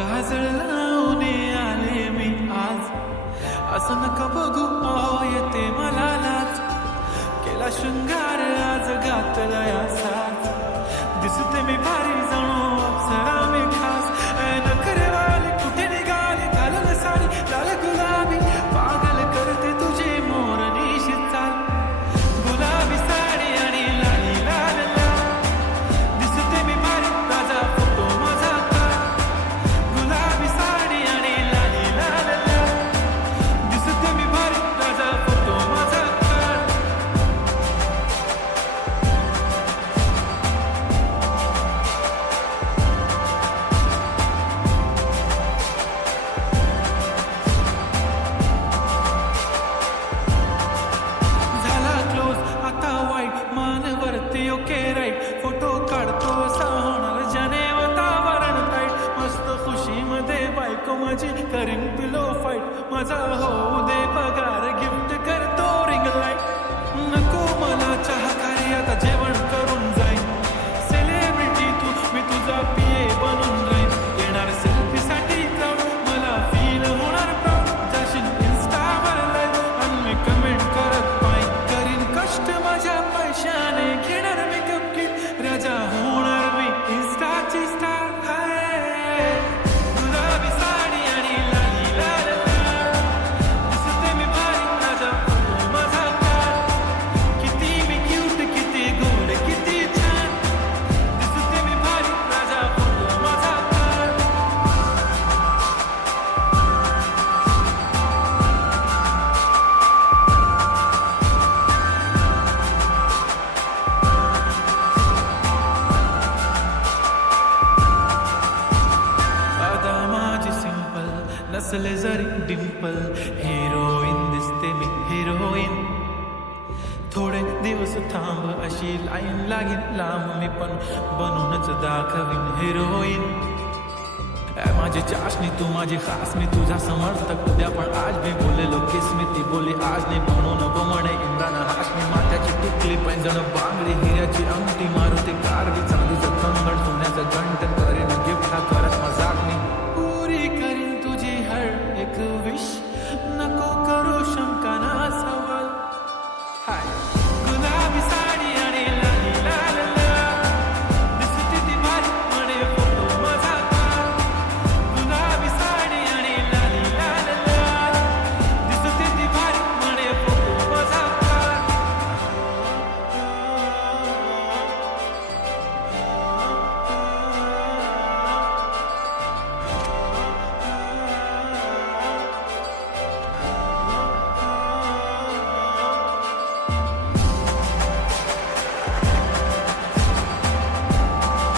काजळ लावून आले मी आज, असं नका बघू येते मला लाज. केला शृंगार आज घातला या साज, दिसते मी भारी जणू अप्सरा मी खास. नखरेवाली कुठे निघाली घालून साडी लाल गुलाबी, पागल करते तुझी मोरनीशी चाल. गुलाबी साडी आणि लाली लाल लाल, दिसते मी भारी ताजा फोटो माझा काढ. गुलाबी साडी आणि लाली लाल लाल, दिसते मी भारी ताजा फोटो माझा काढ. झाला क्लोज आता वाईट, मानवरती ओके राईट. फोटो काढतो असा होणार जने वातावरण टाईट. मस्त खुशीमध्ये बायको माझी करीन पिलो फाईट. माझा होऊ दे पगार गिफ्ट करतो रिंग लाईट. नको मला चहा काय आता जेवण करून जाईन. सेलिब्रिटी तू मी तुझा पिये बनून राहीन. येणार सेल्फी साठी क्राऊड, मला फील होणार प्राऊड. जाशील इन्स्टावर लाईव्ह आणि मी कमेंट करत पाहिन. करीन कष्ट माझ्या पैशाने, घेणार मेकअप किट, राजा होणार मी इन्स्टाची स्टार. गुलाबी साडी आणि लाली लाल लाल, दिसते मी भारी ताजा फोटो माझा काढ. किती मी क्यूट, किती गोड, किती छान, दिसते मी भारी ताजा फोटो माझा काढ. आता माझी सिंपल नसले जरी डिंपल, हिरोईन दिसते मी हिरोईन. थोडे दिवस थांब अशी लाईन लागेल लांब, मी पण बनूनच दाखवीन हिरोईन. माझी चाशनी तू माझी खास, मी तुझा समर्थक उद्या पण आज मी बोललेलो किस मी ती बोली आज नाही. म्हणून म्हणे इम्रान हाशमी, माथ्याची टिकली पैंजण बांगडी, हिऱ्याची अंगठी, मारुती कार, चांदीचं कंगण, सोन्याचं घंटन.